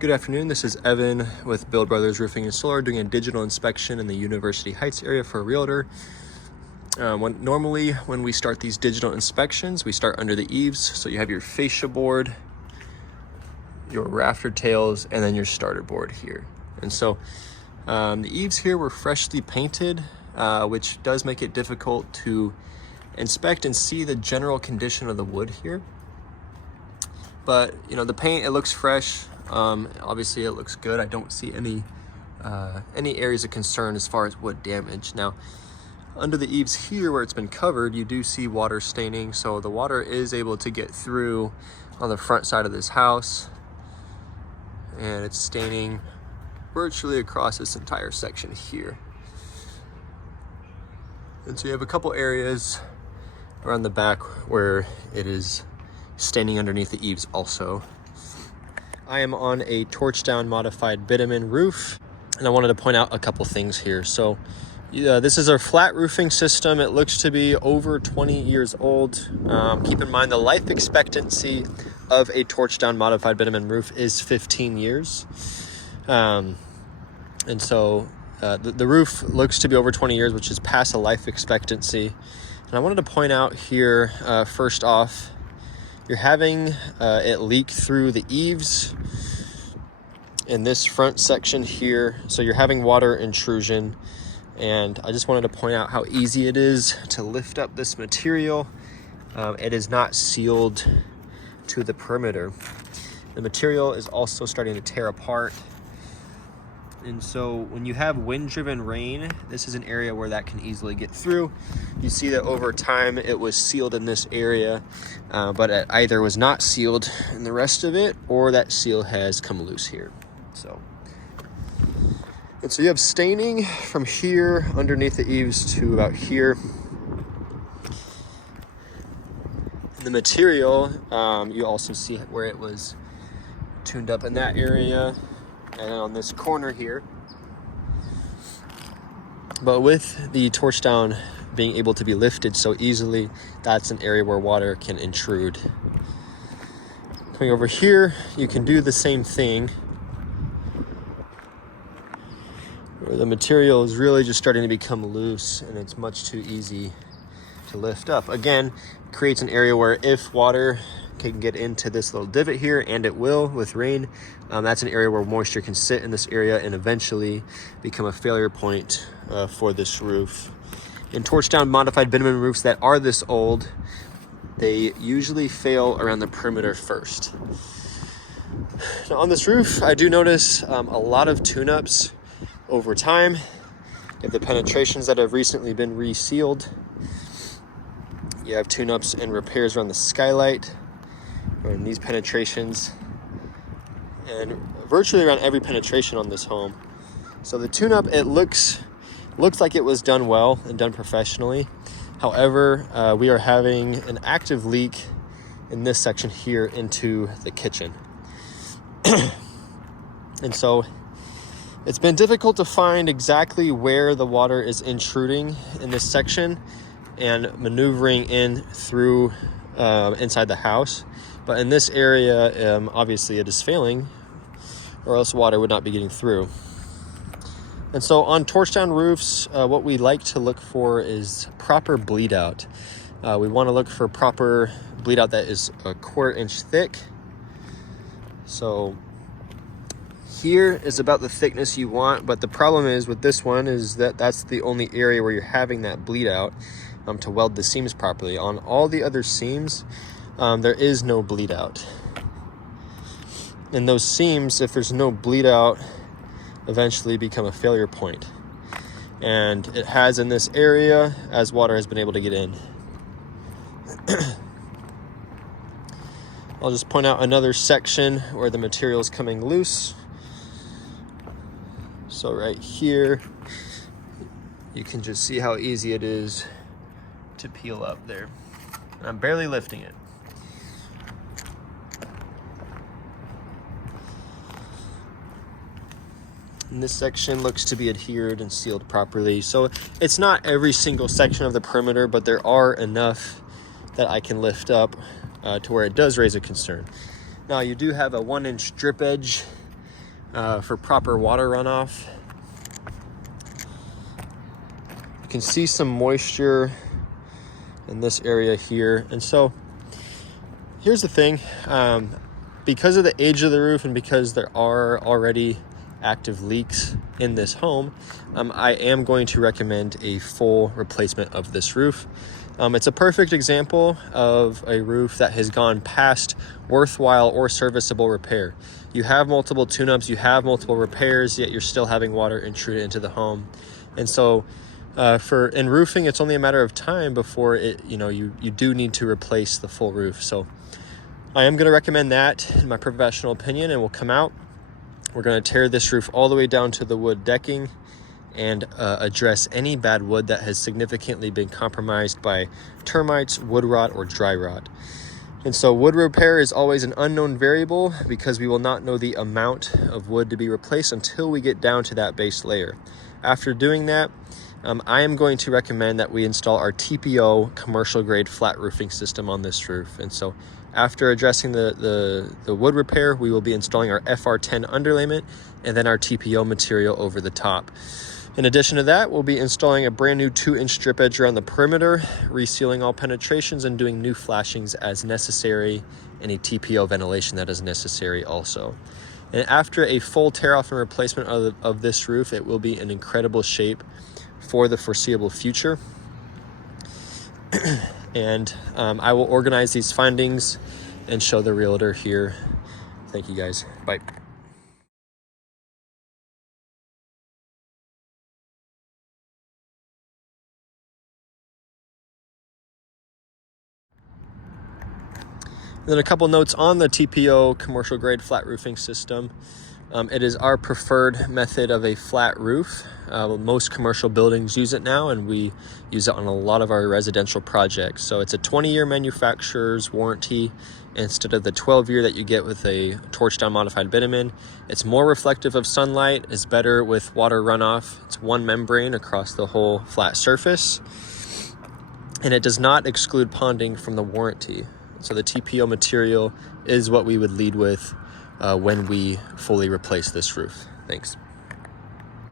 Good afternoon, this is Evan with Build Brothers Roofing and Solar doing a digital inspection in the University Heights area for a realtor. Normally when we start these digital inspections, we start under the eaves. So you have your fascia board, your rafter tails, and then your starter board here. And so the eaves here were freshly painted, which does make it difficult to inspect and see the general condition of the wood here. But you know, the paint, it looks fresh. Obviously it looks good. I don't see any areas of concern as far as wood damage. Now, under the eaves here where it's been covered, you do see water staining. So the water is able to get through on the front side of this house, and it's staining virtually across this entire section here. And so you have a couple areas around the back where it is staining underneath the eaves also. I am on a torch down modified bitumen roof, and I wanted to point out a couple things here. So this is our flat roofing system. It looks to be over 20 years old. Keep in mind the life expectancy of a torch down modified bitumen roof is 15 years. And so the roof looks to be over 20 years, which is past the life expectancy. And I wanted to point out here, first off, you're having it leak through the eaves in this front section here. So you're having water intrusion. And I just wanted to point out how easy it is to lift up this material. It is not sealed to the perimeter. The material is also starting to tear apart. And so when you have wind-driven rain, this is an area where that can easily get through. You see that over time it was sealed in this area, but it either was not sealed in the rest of it, or that seal has come loose here. And so you have staining from here underneath the eaves to about here. The material, you also see where it was tuned up in that area and on this corner here. But with the torch down being able to be lifted so easily, that's an area where water can intrude. Coming over here, you can do the same thing. The material is really just starting to become loose, and it's much too easy to lift up. Again, creates an area where if water can get into this little divot here, and it will with rain, that's an area where moisture can sit in this area and eventually become a failure point for this roof. In torch down modified bitumen roofs that are this old, they usually fail around the perimeter first. Now on this roof, I do notice a lot of tune-ups over time. You have the penetrations that have recently been resealed. You have tune-ups and repairs around the skylight, or in these penetrations, and virtually around every penetration on this home. So the tune-up, it looks like it was done well and done professionally. However, we are having an active leak in this section here into the kitchen. And so it's been difficult to find exactly where the water is intruding in this section and maneuvering in through inside the house. But in this area, obviously it is failing, or else water would not be getting through. And so on torch down roofs, what we like to look for is proper bleed out. We want to look for proper bleed out that is a 1/4 inch thick. So here is about the thickness you want, but the problem is with this one is that that's the only area where you're having that bleed out to weld the seams properly. On all the other seams, there is no bleed out. And those seams, if there's no bleed out, eventually become a failure point. And it has in this area as water has been able to get in. I'll just point out another section where the material is coming loose. So right here, you can just see how easy it is to peel up there. I'm barely lifting it. And this section looks to be adhered and sealed properly. So it's not every single section of the perimeter, but there are enough that I can lift up to where it does raise a concern. Now you do have a 1-inch drip edge for proper water runoff. You can see some moisture in this area here. And so here's the thing, because of the age of the roof and because there are already active leaks in this home, I am going to recommend a full replacement of this roof. It's a perfect example of a roof that has gone past worthwhile or serviceable repair. You have multiple tune-ups, you have multiple repairs, yet you're still having water intrude into the home. And so in roofing, it's only a matter of time before you do need to replace the full roof. So I am going to recommend that in my professional opinion, and we'll come out. We're going to tear this roof all the way down to the wood decking and address any bad wood that has significantly been compromised by termites, wood rot, or dry rot. And so wood repair is always an unknown variable because we will not know the amount of wood to be replaced until we get down to that base layer. After doing that, I am going to recommend that we install our TPO commercial grade flat roofing system on this roof. And so after addressing the wood repair, we will be installing our FR10 underlayment and then our TPO material over the top. In addition to that, we'll be installing a brand new 2-inch strip edge around the perimeter, resealing all penetrations and doing new flashings as necessary, and a TPO ventilation that is necessary also. And after a full tear off and replacement of this roof, it will be in incredible shape for the foreseeable future. And I will organize these findings and show the realtor here. Thank you guys. Bye. And then a couple notes on the TPO commercial grade flat roofing system. It is our preferred method of a flat roof. Most commercial buildings use it now, and we use it on a lot of our residential projects. So it's a 20-year manufacturer's warranty instead of the 12-year that you get with a torch-down modified bitumen. It's more reflective of sunlight, is better with water runoff. It's one membrane across the whole flat surface, and it does not exclude ponding from the warranty. So the TPO material is what we would lead with when we fully replace this roof. Thanks.